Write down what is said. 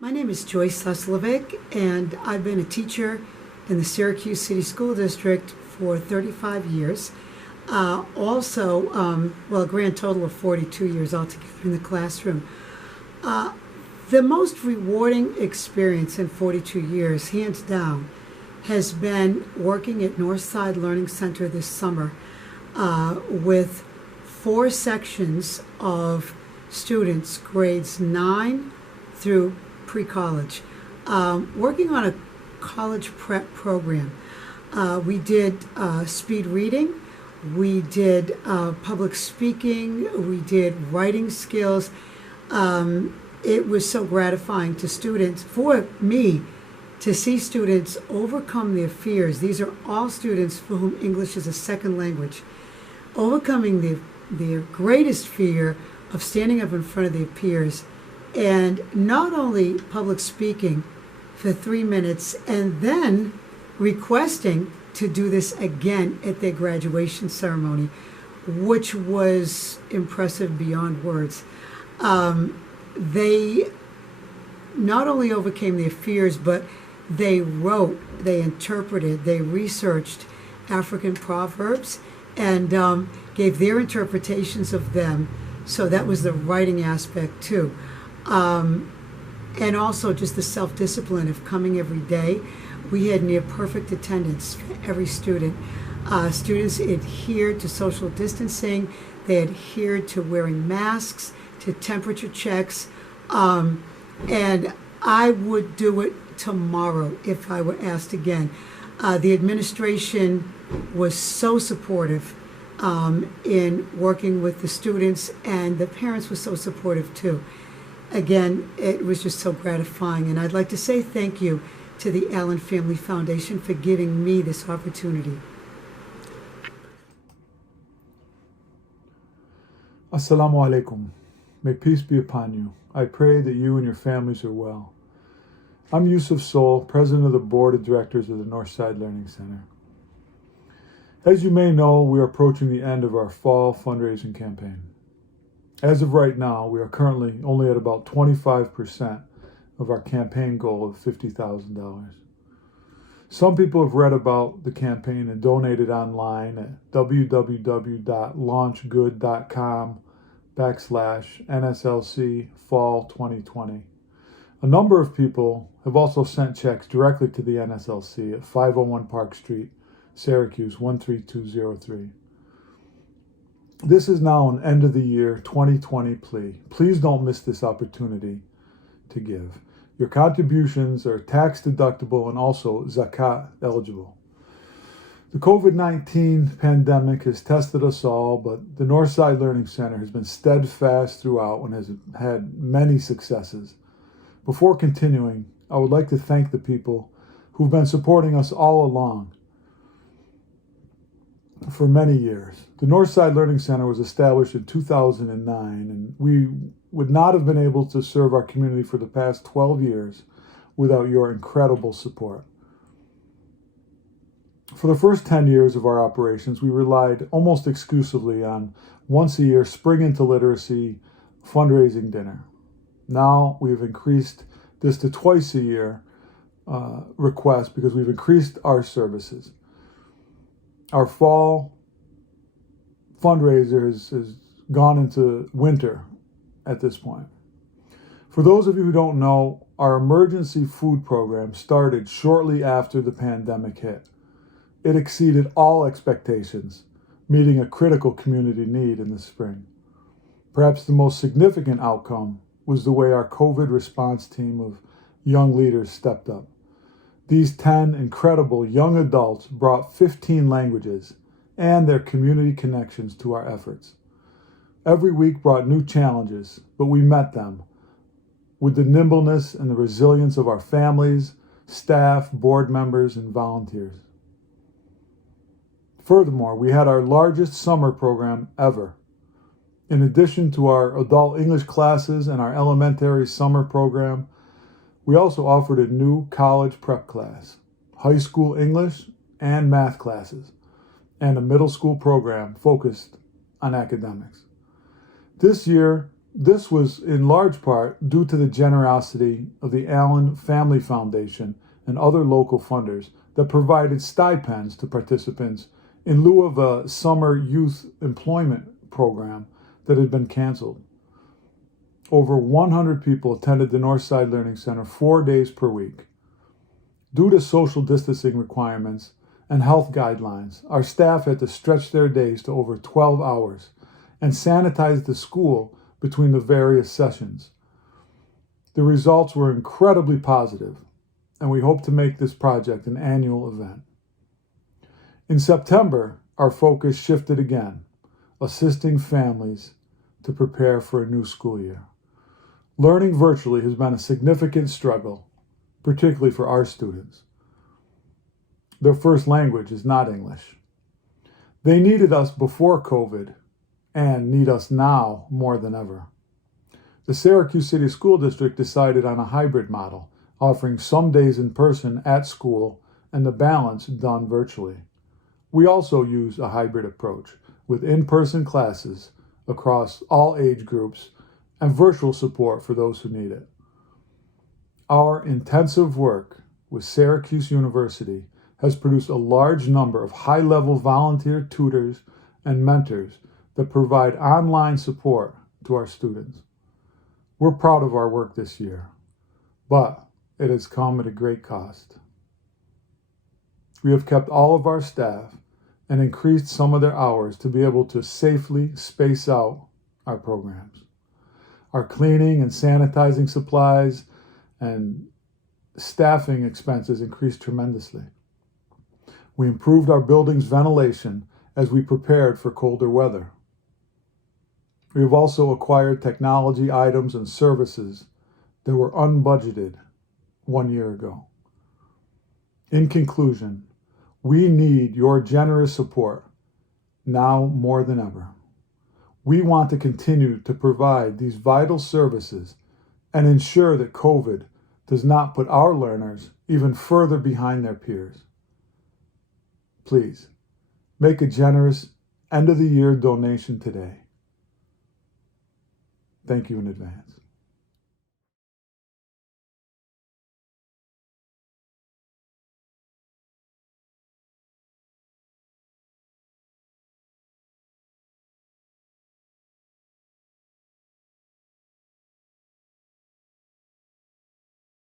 My name is Joyce Suslovic, and I've been a teacher in the Syracuse City School District for 35 years. A grand total of 42 years altogether in the classroom. The most rewarding experience in 42 years, hands down, has been working at Northside Learning Center this summer with 4 sections of students, grades 9 through pre-college, working on a college prep program. We did speed reading, we did public speaking, we did writing skills. It was so gratifying to students, for me, to see students overcome their fears. These are all students for whom English is a second language, overcoming their greatest fear of standing up in front of their peers and not only public speaking for 3 minutes and then requesting to do this again at their graduation ceremony, which was impressive beyond words. They not only overcame their fears, but they wrote, they interpreted, they researched African proverbs and gave their interpretations of them. So that was the writing aspect too. And also just the self-discipline of coming every day. We had near perfect attendance for every student. Students adhered to social distancing. They adhered to wearing masks, to temperature checks. And I would do it tomorrow if I were asked again. The administration was so supportive in working with the students, and the parents were so supportive too. Again, it was just so gratifying, and I'd like to say thank you to the Allen Family Foundation for giving me this opportunity. Assalamu alaikum. May peace be upon you. I pray that you and your families are well. I'm Yusuf Sol, President of the Board of Directors of the Northside Learning Center. As you may know, we are approaching the end of our fall fundraising campaign. As of right now, we are currently only at about 25% of our campaign goal of $50,000. Some people have read about the campaign and donated online at www.launchgood.com/NSLC Fall 2020. A number of people have also sent checks directly to the NSLC at 501 Park Street, Syracuse 13203. This is now an end of the year 2020 plea. Please don't miss this opportunity to give. Your contributions are tax deductible and also zakat eligible. The COVID-19 pandemic has tested us all, but the Northside Learning Center has been steadfast throughout and has had many successes. Before continuing, I would like to thank the people who've been supporting us all along for many years. The Northside Learning Center was established in 2009, and we would not have been able to serve our community for the past 12 years without your incredible support. For the first 10 years of our operations, we relied almost exclusively on once a year Spring into Literacy fundraising dinner. Now we've increased this to twice a year request because we've increased our services. Our fall fundraiser has gone into winter at this point. For those of you who don't know, our emergency food program started shortly after the pandemic hit. It exceeded all expectations, meeting a critical community need in the spring. Perhaps the most significant outcome was the way our COVID response team of young leaders stepped up. These 10 incredible young adults brought 15 languages and their community connections to our efforts. Every week brought new challenges, but we met them with the nimbleness and the resilience of our families, staff, board members, and volunteers. Furthermore, we had our largest summer program ever. In addition to our adult English classes and our elementary summer program, we also offered a new college prep class, high school English and math classes, and a middle school program focused on academics. This year, This was in large part due to the generosity of the Allen Family Foundation and other local funders that provided stipends to participants in lieu of a summer youth employment program that had been canceled. Over 100 people attended the Northside Learning Center 4 days per week. Due to social distancing requirements and health guidelines, our staff had to stretch their days to over 12 hours and sanitize the school between the various sessions. The results were incredibly positive, and we hope to make this project an annual event. In September, our focus shifted again, assisting families to prepare for a new school year. Learning virtually has been a significant struggle, particularly for our students. Their first language is not English. They needed us before COVID and need us now more than ever. The Syracuse City School District decided on a hybrid model, offering some days in person at school and the balance done virtually. We also use a hybrid approach with in-person classes across all age groups and virtual support for those who need it. Our intensive work with Syracuse University has produced a large number of high-level volunteer tutors and mentors that provide online support to our students. We're proud of our work this year, but it has come at a great cost. We have kept all of our staff and increased some of their hours to be able to safely space out our programs. Our cleaning and sanitizing supplies and staffing expenses increased tremendously. We improved our building's ventilation as we prepared for colder weather. We have also acquired technology items and services that were unbudgeted 1 year ago. In conclusion, we need your generous support now more than ever. We want to continue to provide these vital services and ensure that COVID does not put our learners even further behind their peers. Please, make a generous end-of-the-year donation today. Thank you in advance.